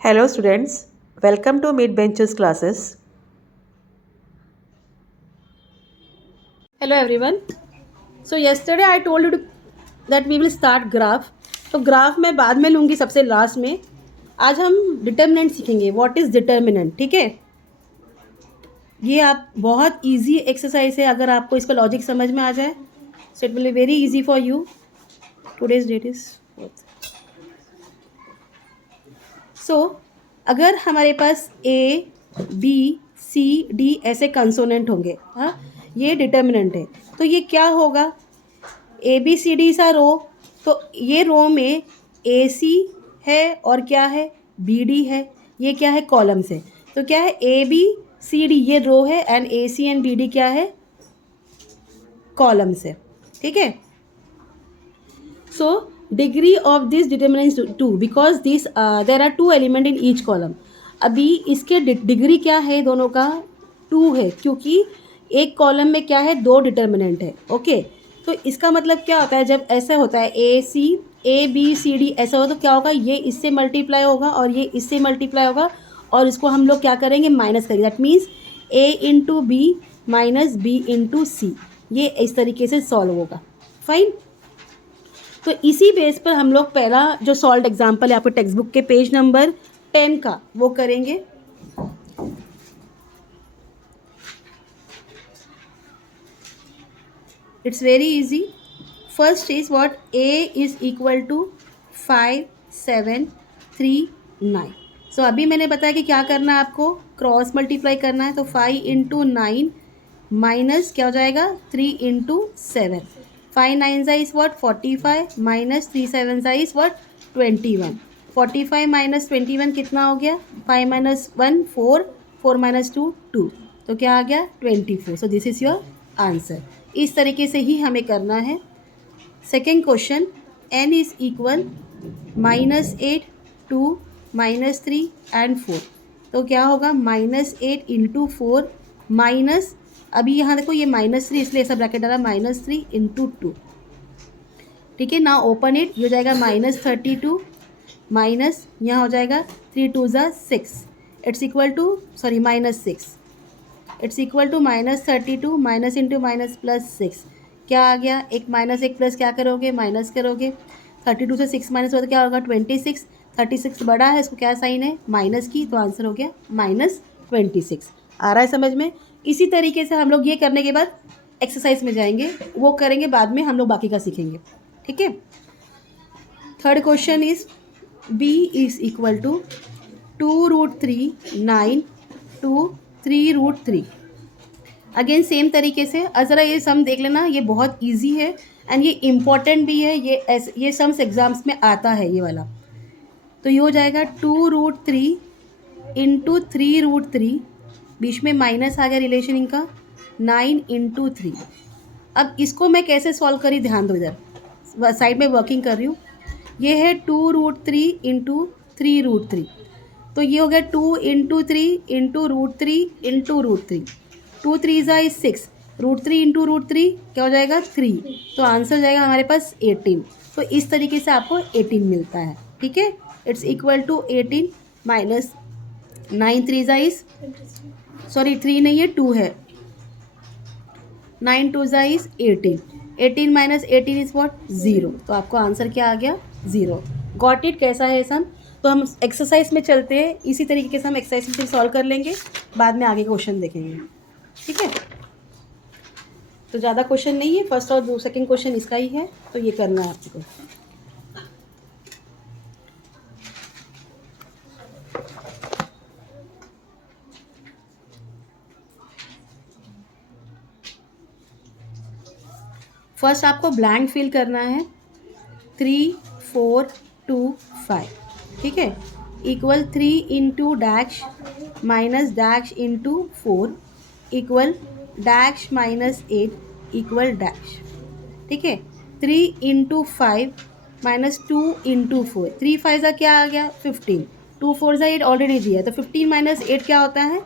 Hello students, welcome to Mid Benches classes. Hello everyone. So yesterday I told you that we will start graph. तो graph मैं बाद में लूँगी सबसे last में. आज हम डिटर्मिनेंट सीखेंगे. What is determinant. ठीक है, ये आप बहुत इजी एक्सरसाइज है. अगर आपको इसका लॉजिक समझ में आ जाए so it will be very easy for you. Today's date is 4th. So अगर हमारे पास ए बी सी डी ऐसे कंसोनेंट होंगे, हाँ, ये डिटर्मिनेंट है. तो ये क्या होगा, ए बी सी डी सा रो. तो ये रो में ए सी है और क्या है, बी डी है. ये क्या है, कॉलम्स है. तो क्या है, ए बी सी डी ये रो है and A C and B D क्या है, कॉलम्स है. ठीक है. So degree of this determinants 2 because this there are 2 element in each column. अभी इसके डिग्री क्या है, दोनों का 2 है, क्योंकि एक कॉलम में क्या है, 2 डिटर्मिनेंट है. ओके. तो इसका मतलब क्या होता है, जब ऐसा होता है ए बी सी डी ऐसा हो तो क्या होगा, ये इससे मल्टीप्लाई होगा और ये इससे मल्टीप्लाई होगा और इसको हम लोग क्या करेंगे, माइनस करेंगे. That means A into B minus B into C. ये इस तरीके से सॉल्व होगा. फाइन. तो इसी बेस पर हम लोग पहला जो सॉल्व एग्जाम्पल है आपके टेक्स्ट बुक के पेज नंबर 10 का वो करेंगे. It's very easy. First is what, A is equal to 5 7 3 9. So अभी मैंने बताया कि क्या करना है, आपको क्रॉस मल्टीप्लाई करना है. तो 5 इंटू 9 माइनस क्या हो जाएगा, 3 इंटू 7. 5 9 ज़ा इज़ व्हाट, 45 माइनस 3 7 ज़ा इज़ व्हाट, 21. 45 माइनस 21 कितना हो गया, 5 माइनस 1 4, 4 माइनस 2 2. तो क्या आ गया, 24. So this is your answer. इस तरीके से ही हमें करना है. Second question, n is equal -8 2 -3 and 4. तो क्या होगा, -8 इंटू 4 माइनस, अभी यहाँ देखो ये -3 इसलिए ऐसा ब्रैकेट डाला, -3 इंटू 2. ठीक है. ना ओपन इट, ये हो जाएगा -32 माइनस यहाँ हो जाएगा 3 2 ज़ा 6. It's equal to sorry -6. It's equal to -32 minus into minus plus 6. क्या आ गया, एक माइनस एक प्लस क्या करोगे, माइनस करोगे. 32 से 6 माइनस हो तो क्या होगा, 26. 36 बड़ा है, इसको क्या साइन है, माइनस की. तो आंसर हो गया -26. आ रहा है समझ में. इसी तरीके से हम लोग ये करने के बाद एक्सरसाइज में जाएंगे, वो करेंगे बाद में, हम लोग बाकी का सीखेंगे. ठीक है. Third question is b is equal to 2√3 9 two 3√3. Again same तरीके से ज़रा ये सम देख लेना, ये बहुत इजी है एंड ये इम्पॉर्टेंट भी है. ये सम्स एग्जाम्स में आता है ये वाला. तो ये हो जाएगा 2√3 इंटू 3√3, बीच में माइनस आ गया रिलेशन इनका, 9 इंटू 3. अब इसको मैं कैसे सॉल्व करी, ध्यान दो इधर, साइड में वर्किंग कर रही हूँ. ये है 2√3 इंटू 3√3. तो ये हो गया 2 इंटू 3 इंटू √3 इंटू √3. 2 3 ज़ा इज 6. √3 इंटू √3 क्या हो जाएगा, 3. तो आंसर जाएगा हमारे पास 18. तो इस तरीके से आपको 18 मिलता है. ठीक है. इट्स इक्वल टू 18 माइनस 9 3 ज़ा इज, सॉरी 3 नहीं है 2 है, 9 2 ज़ा इज 18. 18 minus 18 is what, 0. तो आपको आंसर क्या आ गया, 0. Got it. कैसा है सम. तो हम एक्सरसाइज में चलते हैं, इसी तरीके से हम एक्सरसाइज में फिर सॉल्व कर लेंगे, बाद में आगे क्वेश्चन देखेंगे. ठीक है. तो ज़्यादा क्वेश्चन नहीं है, फर्स्ट और सेकंड क्वेश्चन इसका ही है, तो ये करना है आपको. फर्स्ट आपको ब्लैंक फिल करना है. 3 4 2 5. ठीक है. Equal 3 into dash minus dash into 4 equal dash minus 8 equal dash. ठीक है. 3 इंटू 5 माइनस 2 इंटू 4. 3 5 ज़ा क्या आ गया, 15. 2 4 ज़ा 8 ऑलरेडी दिया है, तो 15 माइनस 8 क्या होता है,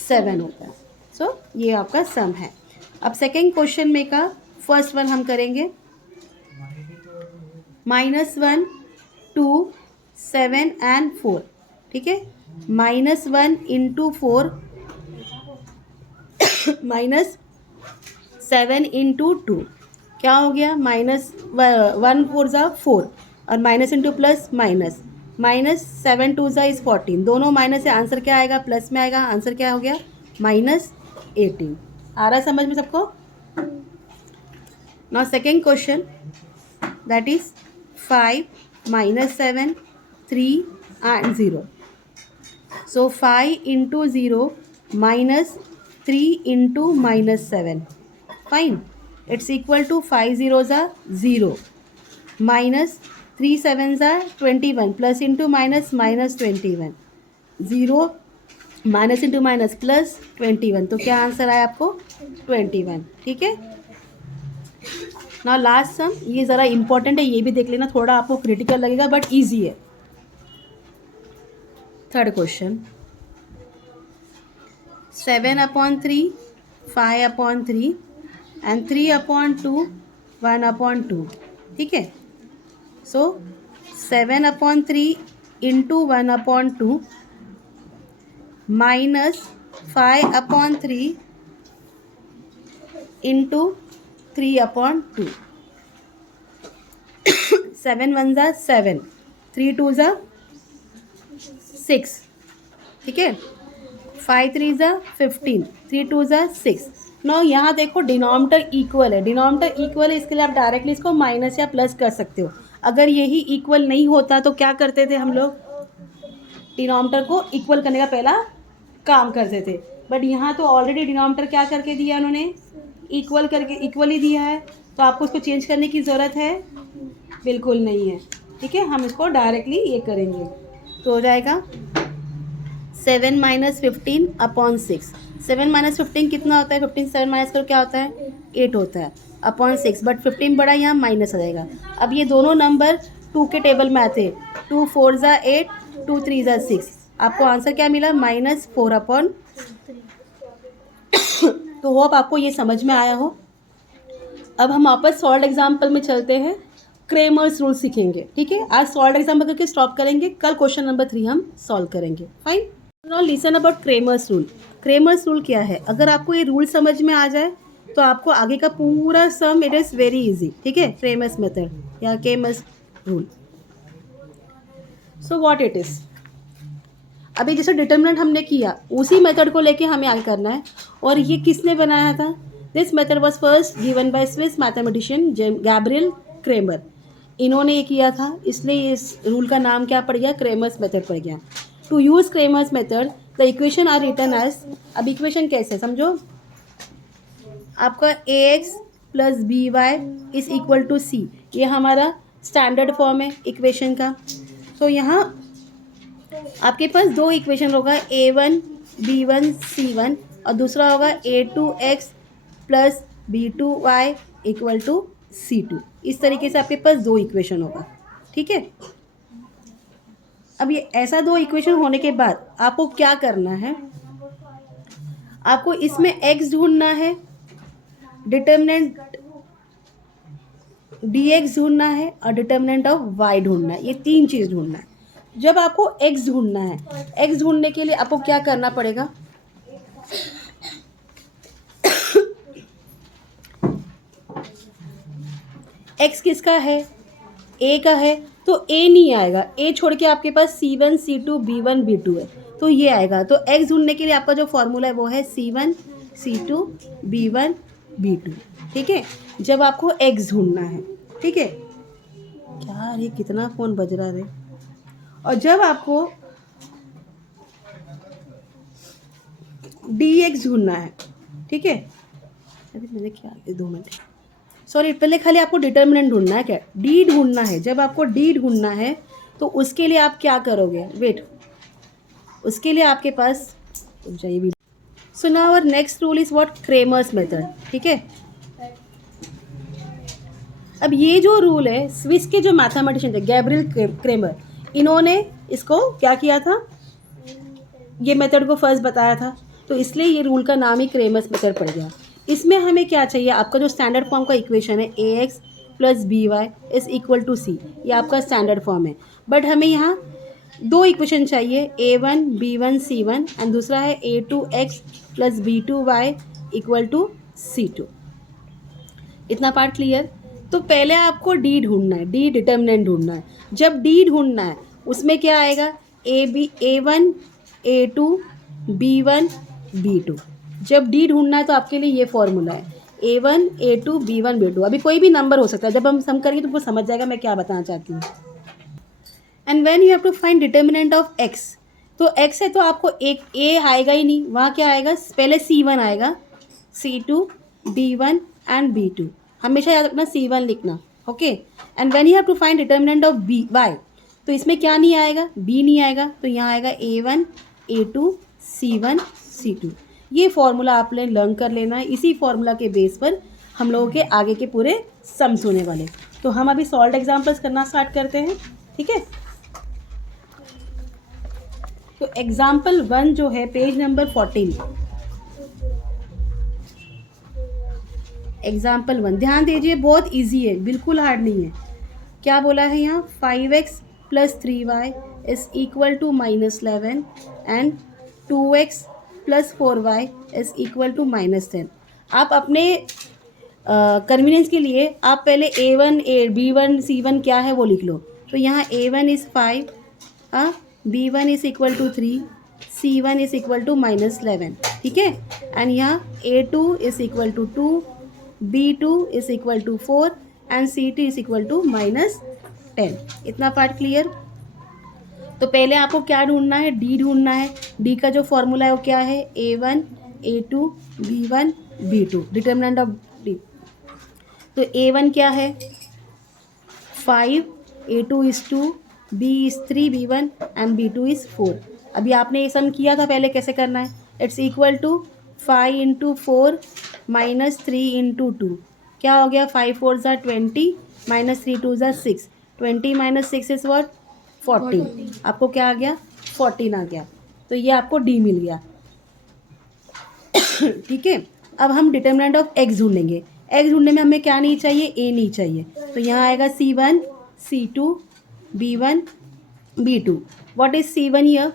7 होता है. सो ये आपका सम है. अब सेकेंड क्वेश्चन में का फर्स्ट वन हम करेंगे. -1 2 7 एंड 4. ठीक है, -1 इंटू 4 -7 इंटू 2 क्या हो गया, -1 4 ज़ा 4 और माइनस इंटू प्लस माइनस, -7 2 ज़ा इज़ 14, दोनों माइनस से आंसर क्या आएगा, प्लस में आएगा, आंसर क्या हो गया -18। आ रहा समझ में सबको? Now second question, that is 5 -7 3 and 0. So 5 into 0 minus 3 into -7. Fine. It's equal to 5 zeros are 0 minus 3 sevens are 21 plus into minus -21, 0 minus into minus plus 21, तो क्या आंसर आया आपको 21। ठीक है, ना लास्ट सम, ये ज़रा इंपॉर्टेंट है, ये भी देख लेना, थोड़ा आपको क्रिटिकल लगेगा बट ईजी है। Third question, 7/3 5/3 and 3/2 1/2। ठीक है, सो 7/3 इंटू 1/2 माइनस 5/3 इंटू 3/2। 7 1 ज़ा 7, 3 2 ज़ा 6। ठीक है, 5 3 ज़ा 15, 3 2 ज़ा 6। नो यहाँ देखो डिनोमिनेटर इक्वल है, डिनोमिनेटर इक्वल है, इसके लिए आप डायरेक्टली इसको माइनस या प्लस कर सकते हो। अगर यही इक्वल नहीं होता तो क्या करते थे हम लोग, डिनोमिनेटर को इक्वल करने का पहला काम करते थे, बट यहाँ तो ऑलरेडी डिनोमिनेटर क्या करके दिया उन्होंने, इक्वल करके, इक्वल ही दिया है, तो आपको इसको चेंज करने की ज़रूरत है बिल्कुल नहीं है। ठीक है, हम इसको डायरेक्टली ये करेंगे, तो हो जाएगा 7 - 15/6। 7 - 15 कितना होता है, 15 से 7 माइनस करो क्या होता है 8 होता है अपॉन 6, बट 15 बड़ा यहाँ माइनस आ जाएगा। अब ये दोनों नंबर 2 के टेबल में आते, 2 4 ज़ा 8, 2 3 ज़ा 6, आपको आंसर क्या मिला -4/3। तो होप आपको ये समझ में आया हो। अब हम वापस सॉल्व एग्जाम्पल में चलते हैं, क्रेमर्स रूल सीखेंगे। ठीक है, आज सॉल्व एग्जाम्पल करके स्टॉप करेंगे, कल क्वेश्चन नंबर 3 हम सॉल्व करेंगे। Fine, now listen about Cramer's rule. Cramer's rule क्या है, अगर आपको ये रूल समझ में आ जाए तो आपको आगे का पूरा सम इट इज़ वेरी इजी। ठीक है, क्रेमर्स मेथड या Cramer's rule. So what it is, अभी जैसे डिटर्मिनेंट हमने किया उसी मेथड को लेके हमें आगे करना है। और ये किसने बनाया था, this method was first given by Swiss mathematician Gabriel Cramer. इन्होंने ये किया था, इसलिए इस रूल का नाम क्या पड़ गया, क्रेमर्स मेथड पड़ गया। To use Cramer's method the equation are written as, अब इक्वेशन कैसे समझो, आपका ax + by is equal to c, ये हमारा स्टैंडर्ड फॉर्म है इक्वेशन का। तो यहाँ आपके पास दो इक्वेशन होगा, a1 b1 c1 और दूसरा होगा a2x + b2y = c2। इस तरीके से आपके पास दो इक्वेशन होगा। ठीक है, अब ये ऐसा दो इक्वेशन होने के बाद आपको क्या करना है, आपको इसमें x ढूंढना है, डिटर्मिनेंट dx ढूंढना है और डिटर्मिनेंट ऑफ y ढूंढना है, ये तीन चीज़ ढूंढना है। जब आपको x ढूंढना है, x ढूंढने के लिए आपको क्या करना पड़ेगा, x किसका है, a का है, तो a नहीं आएगा, a छोड़ के आपके पास c1 c2 b1 b2 है, तो ये आएगा। तो x ढूंढने के लिए आपका जो फॉर्मूला है वो है c1 c2 b1 b2। ठीक है, जब आपको x ढूंढना है, ठीक है, क्या ये कितना फ़ोन बज रहा है। और जब आपको dx ढूंढना है, ठीक है, अरे मैंने क्या 2 मिनट, सॉरी, पहले खाली आपको डिटर्मिनेंट ढूंढना है, क्या d ढूंढना है। जब आपको d ढूंढना है तो उसके लिए आप क्या करोगे, वेट, उसके लिए आपके पास जाइए भी। So now our next rule is what, Cramer's method. ठीक है, अब ये जो रूल है, स्विस के जो मैथमेटिशियन थे गैब्रियल क्रेमर, इन्होंने इसको क्या किया था, ये मेथड को फर्स्ट बताया था, तो इसलिए ये रूल का नाम ही क्रेमर्स मेथड पड़ गया। इसमें हमें क्या चाहिए, आपका जो स्टैंडर्ड फॉर्म का इक्वेशन है ax + by = c, ये आपका स्टैंडर्ड फॉर्म है, बट हमें यहाँ दो इक्वेशन चाहिए, A1 B1 C1 एंड दूसरा है A2x plus B2y equal to C2। इतना पार्ट क्लियर। तो पहले आपको डी ढूंढना है, डी डिटर्मिनेंट ढूंढना है। जब डी ढूंढना है उसमें क्या आएगा, A1 A2 B1 B2। जब डी ढूंढना है तो आपके लिए ये फॉर्मूला है, A1 A2 B1 B2। अभी कोई भी नंबर हो सकता है, जब हम सम करेंगे तो आपको समझ जाएगा मैं क्या बताना चाहती हूँ। And when you have to find determinant of x, तो x है तो आपको एक a आएगा ही नहीं, वहाँ क्या आएगा, पहले C1 आएगा, C2 B1 एंड B2। हमेशा याद रखना C1 लिखना, okay. And when you have to find determinant of y, तो इसमें क्या नहीं आएगा, b नहीं आएगा, तो यहाँ आएगा A1 A2 C1 C2। ये फॉर्मूला आपने लर्न कर लेना है। इसी फॉर्मूला के बेस पर हम लोगों के आगे के पूरे सम्स होने वाले। तो हम अभी सॉल्व एग्जाम्पल्स करना स्टार्ट करते हैं, ठीक है। तो एग्जाम्पल 1 जो है पेज नंबर 14, एग्जाम्पल 1 ध्यान दीजिए, बहुत इजी है, बिल्कुल हार्ड नहीं है। क्या बोला है यहाँ, 5x plus 3y is equal to -11 and 2x plus 4y is equal to -10। आप अपने कन्वीनियंस के लिए आप पहले A1 B1 C1 क्या है वो लिख लो। तो यहाँ A1 is 5, B1 is equal to 3, C1 is equal to -11, ठीक है। एंड यहाँ A2 is equal to 2, B2 is equal to 4 and C2 is equal to -10। इतना पार्ट क्लियर। तो पहले आपको क्या ढूंढना है, डी ढूंढना है। डी का जो फॉर्मूला है वो क्या है, A1 A2 B1 B2, determinant of D. तो A1 क्या है 5, A2 is 2, B is 3 B1 and B2 is 4। अभी आपने ये सम किया था पहले, कैसे करना है, it's equal to 5 into 4 minus 3 into 2। क्या हो गया, 5 4 ज़ा 20 माइनस 3 2 ज़ा 6, 20 माइनस 6 इज़ व्हाट, 14। आपको क्या आ गया, 14 आ गया। तो ये आपको डी मिल गया, ठीक है। अब हम डिटर्मिनेंट ऑफ एक्स ढूंढेंगे। एक्स ढूंढने में हमें क्या नहीं चाहिए, ए नहीं चाहिए। तो यहाँ आएगा C1 C2 B1 B2। What is C1 here,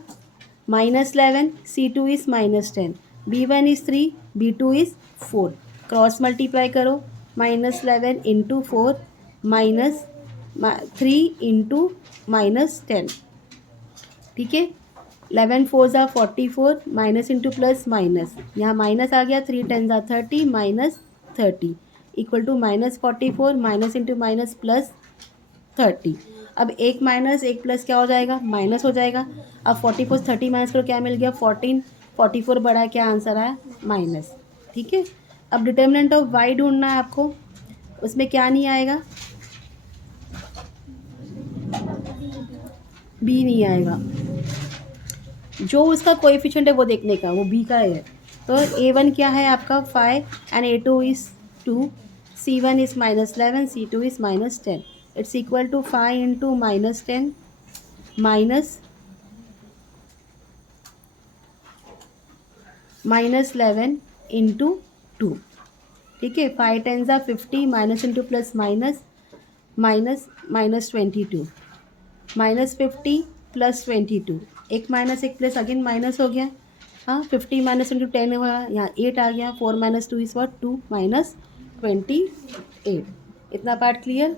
-11, C2 is -10, B1 is 3, B2 is 4। Cross multiply करो, -11 इंटू 4 माइनस 3 इंटू -10, ठीक है। 11 4 ज़ा 44, माइनस इंटू प्लस माइनस, यहाँ माइनस आ गया, 3 10 ज़ा 30 minus 30 equal to -44, minus into minus plus 30। अब एक माइनस एक प्लस क्या हो जाएगा, माइनस हो जाएगा। अब 44 30 माइनस करो, क्या मिल गया 14, 44 बड़ा क्या आंसर आया, माइनस, ठीक है। अब डिटर्मिनेंट ऑफ y ढूंढना है आपको, उसमें क्या नहीं आएगा, b नहीं आएगा। जो उसका कोएफिशिएंट है वो देखने का, वो b का है। तो A1 क्या है आपका 5 and A2 is 2, C1 is -11, C2 is -10। It's equal to 5 into -10 minus -11 into 2, ठीक है। 5 10 ज़ा 50, minus into plus minus minus -22, -50 plus 22, एक माइनस एक प्लस अगेन माइनस हो गया, हाँ। 50 माइनस इंटू 10 हुआ, यहाँ 8 आ गया, 4 माइनस 2 इज़ व्हाट, 2 माइनस 28। इतना पार्ट क्लियर।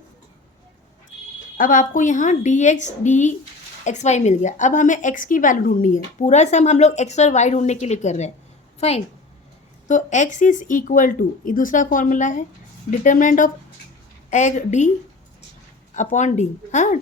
अब आपको यहाँ dx dy मिल गया। अब हमें x की वैल्यू ढूंढनी है। पूरा सम हम लोग x और y ढूंढने के लिए कर रहे हैं, फाइन। तो x इज़ इक्वल टू, ये दूसरा फॉर्मूला है, determinant of D upon D, हाँ।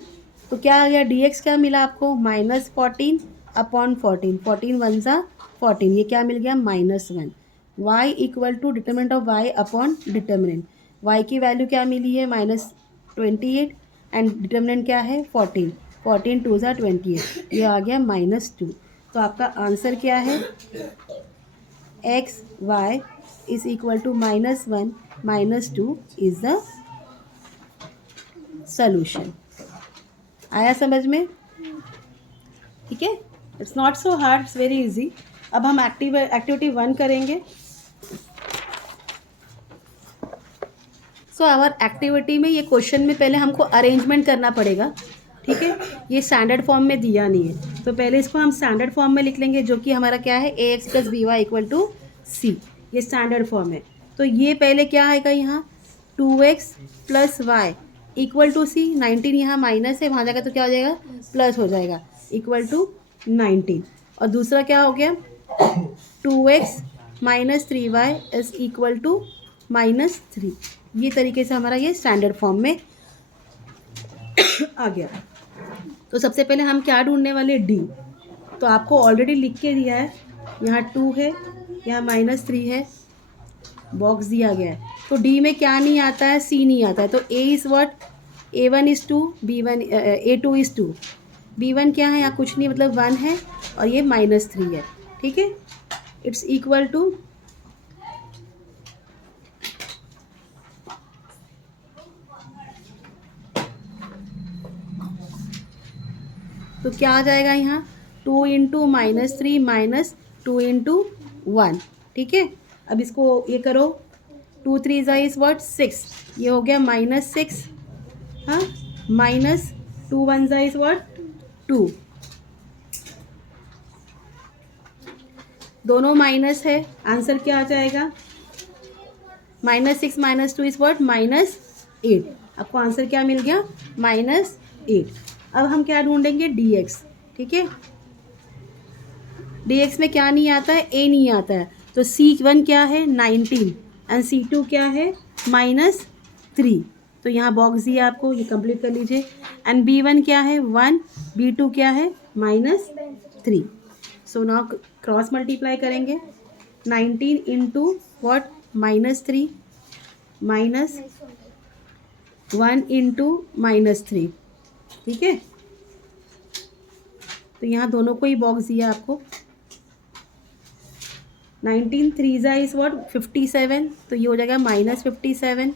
तो क्या आ गया, dx क्या मिला आपको, -14 अपॉन 14, 14 1 ज़ा 14, ये क्या मिल गया, -1। y equal to determinant of y upon determinant, y की वैल्यू क्या मिली है, -28 एंड डिटर्मिनेंट क्या है 14, 14 2 ज़ा 28, ये आ गया -2। तो आपका आंसर क्या है, x y is equal to -1 -2 is the solution. आया समझ में, ठीक है। It's not so hard, it's very easy. अब हम एक्टिविटी 1 करेंगे। सो आवर एक्टिविटी में ये क्वेश्चन में पहले हमको अरेंजमेंट करना पड़ेगा। ठीक है, ये स्टैंडर्ड फॉर्म में दिया नहीं है, तो पहले इसको हम स्टैंडर्ड फॉर्म में लिख लेंगे, जो कि हमारा क्या है, A X plus B Y equal to C, ये स्टैंडर्ड फॉर्म है। तो ये पहले क्या आएगा यहाँ, 2x plus Y equal to C, 19 यहाँ माइनस है, वहाँ जाएगा तो क्या हो जाएगा, प्लस हो जाएगा, इक्वल टू 19। और दूसरा क्या हो गया, 2x minus 3y is equal to -3। ये तरीके से हमारा ये स्टैंडर्ड फॉर्म में आ गया। तो सबसे पहले हम क्या ढूंढने वाले, डी। तो आपको ऑलरेडी लिख के दिया है, यहाँ 2 है, यहाँ -3 है, बॉक्स दिया गया है। तो डी में क्या नहीं आता है, सी नहीं आता है। तो A is what, A1 is 2, B1 A2 is 2, B1 क्या है, यहाँ कुछ नहीं, मतलब 1 है, और ये -3 है, ठीक है। इट्स इक्वल टू, तो क्या आ जाएगा यहाँ, 2 इंटू -3 माइनस 2 इंटू 1, ठीक है। अब इसको ये करो, 2 3 इज़ व्हाट 6, ये हो गया -6, हाँ, माइनस 2 1 इज़ व्हाट 2, दोनों माइनस है, आंसर क्या आ जाएगा, -6 - 2 इज़ व्हाट -8। आपको आंसर क्या मिल गया, -8। अब हम क्या ढूंढेंगे, dx, ठीक है। dx में क्या नहीं आता है, a नहीं आता है, तो c1 क्या है 19 एंड c2 क्या है -3। तो यहाँ बॉक्स दिया आपको, ये कंप्लीट कर लीजिए। एंड b1 क्या है 1, b2 क्या है -3। सो नाउ क्रॉस मल्टीप्लाई करेंगे, 19 इंटू व्हाट -3 माइनस 1 इंटू -3, ठीक है। तो यहाँ दोनों को ही बॉक्स दिया आपको, 19 3 इज़ व्हाट 57, तो ये हो जाएगा -57,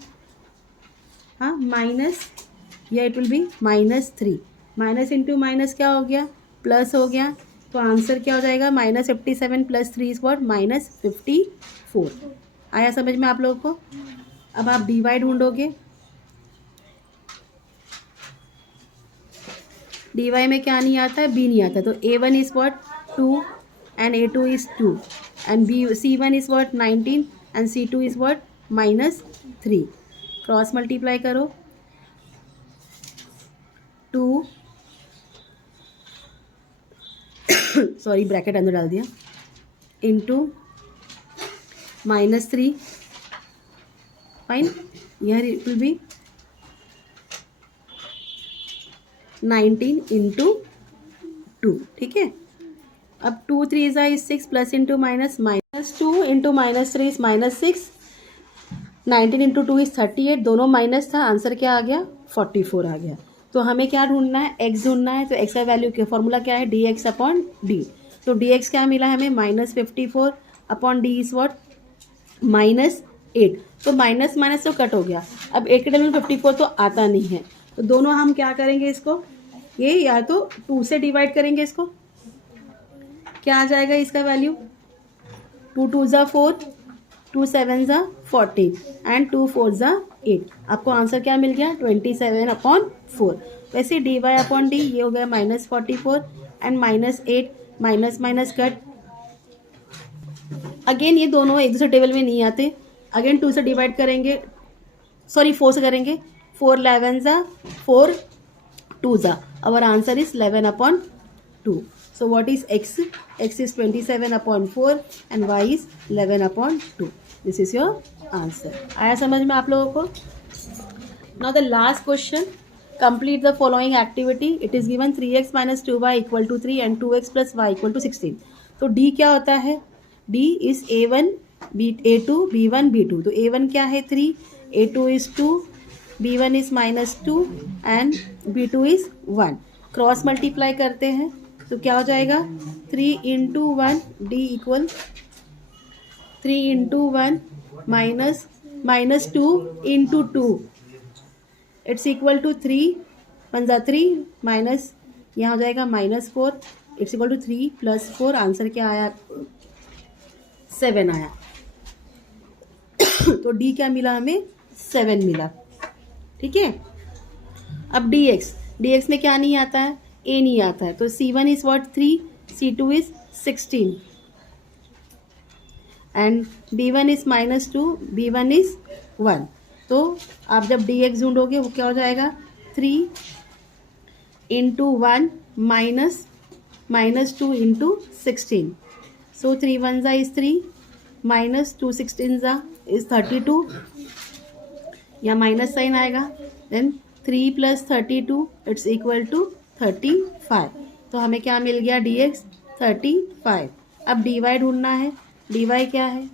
हाँ, माइनस, या it will B -3, minus into minus क्या हो गया, प्लस हो गया। तो आंसर क्या हो जाएगा, -57 + 3 इज़ व्हाट -54। आया समझ में आप लोगों को। अब आप dy ढूंढोगे, dy में क्या नहीं आता है, b नहीं आता, तो a1 is what 2 and a2 is 2 and c1 is what 19 and c2 is what -3। Cross multiply करो, 2 सॉरी ब्रैकेट अंदर डाल दिया, इंटू -3, फाइन, यहाँ इट विल बी 19 इंटू 2, ठीक है। अब 2 3 is 6, plus into minus, -2 into -3 is -6, 19 into 2 is 38, दोनों minus था, आंसर क्या आ गया 44 आ गया। तो हमें क्या ढूंढना है, x ढूंढना है। तो x का वैल्यू क्या, फॉर्मूला क्या है, dx अपॉन डी। तो dx क्या मिला हमें, -54 अपॉन डी इज़ व्हाट -8। तो माइनस माइनस तो कट हो गया। अब 8 के टेबल में 54 तो आता नहीं है, तो दोनों हम क्या करेंगे, इसको ये या तो 2 से डिवाइड करेंगे, इसको क्या आ जाएगा इसका वैल्यू, 2 2 ज़ा 4, 2 7 ज़ा 14 एंड 2 4 ज़ा 8। आपको आंसर क्या मिल गया, 27/4। वैसे dy अपॉन डी ये हो गया -44 and -8, minus minus cut. Again ये दोनों एक दूसरे टेबल में नहीं आते, अगेन 2 से डिवाइड करेंगे, सॉरी 4 से करेंगे, 4 11 ज़ा 4 2 ज़ा, our answer is 11/2। So what is x? X is 27/4 and y is 11/2. This is your answer. आया समझ में आप लोगों को। Now the last question. Complete the following activity. It is given 3x minus 2y equal to 3 and 2x plus y equal to 16. तो D क्या होता है? D is A1, A2, B1, B2. तो A1 क्या है 3, A2 is 2, B1 is -2 and B2 is 1. Cross multiply करते हैं तो क्या हो जाएगा, 3 into 1 D equal 3 into 1 minus 2 into 2 it's equal to 3 1 ज़ा 3 माइनस यहाँ हो जाएगा -4 इट्स इक्वल टू 3 + 4। आंसर क्या आया, 7 आया। तो डी क्या मिला हमें, 7 मिला, ठीक है। अब dx, dx में क्या नहीं आता है, a नहीं आता है, तो c1 is what 3, c2 is 16 and b1 is -2, b1 is 1। तो आप जब dx ढूंढोगे वो क्या हो जाएगा, 3 into 1 -2 into 16। So 3 1 is 3 -2 16 is 32, या माइनस साइन आएगा, देन 3 + 32 इट्स इक्वल टू 35। तो हमें क्या मिल गया, dx 35। अब dy ढूंढना है, dy क्या है,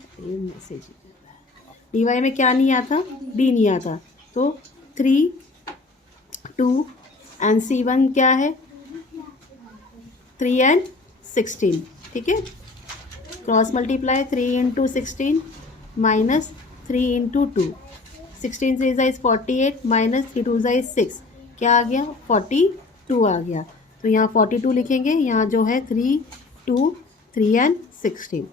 dy में क्या नहीं आता, d नहीं आता, तो 3 2 एंड c1 क्या है 3 and 16, ठीक है। Cross multiply 3 into 16 minus 3 into 2, 16 से इज 48 माइनस 3 2 इज 6, क्या आ गया 42 आ गया। तो यहाँ 42 लिखेंगे, यहाँ जो है 3 2 3 and 16।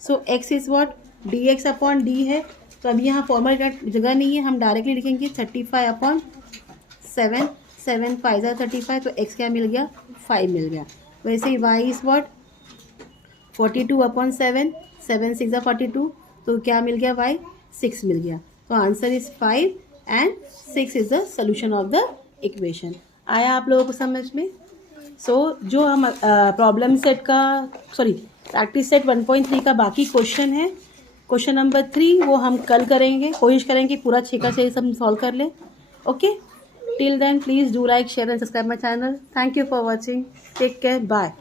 So x is what dx upon d है, तो अभी यहाँ फॉर्मल का जगह नहीं है, हम डायरेक्टली लिखेंगे 35 अपॉन 7, 7 5 35, तो x क्या मिल गया 5 मिल गया। वैसे ही y इज व्हाट 42 अपॉन 7, 7 6 42, तो क्या मिल गया y 6 मिल गया। तो answer is 5 and 6 is the solution of the equation. आया आप लोगों को समझ में। जो हम प्रॉब्लम सेट का प्रैक्टिस सेट 1.3 का बाकी क्वेश्चन है, क्वेश्चन नंबर 3 वो हम कल करेंगे, कोशिश करेंगे पूरा 6 का 6 हम सॉल्व कर लें। Okay, till then please do like share and subscribe my channel. Thank you for watching, take care, bye.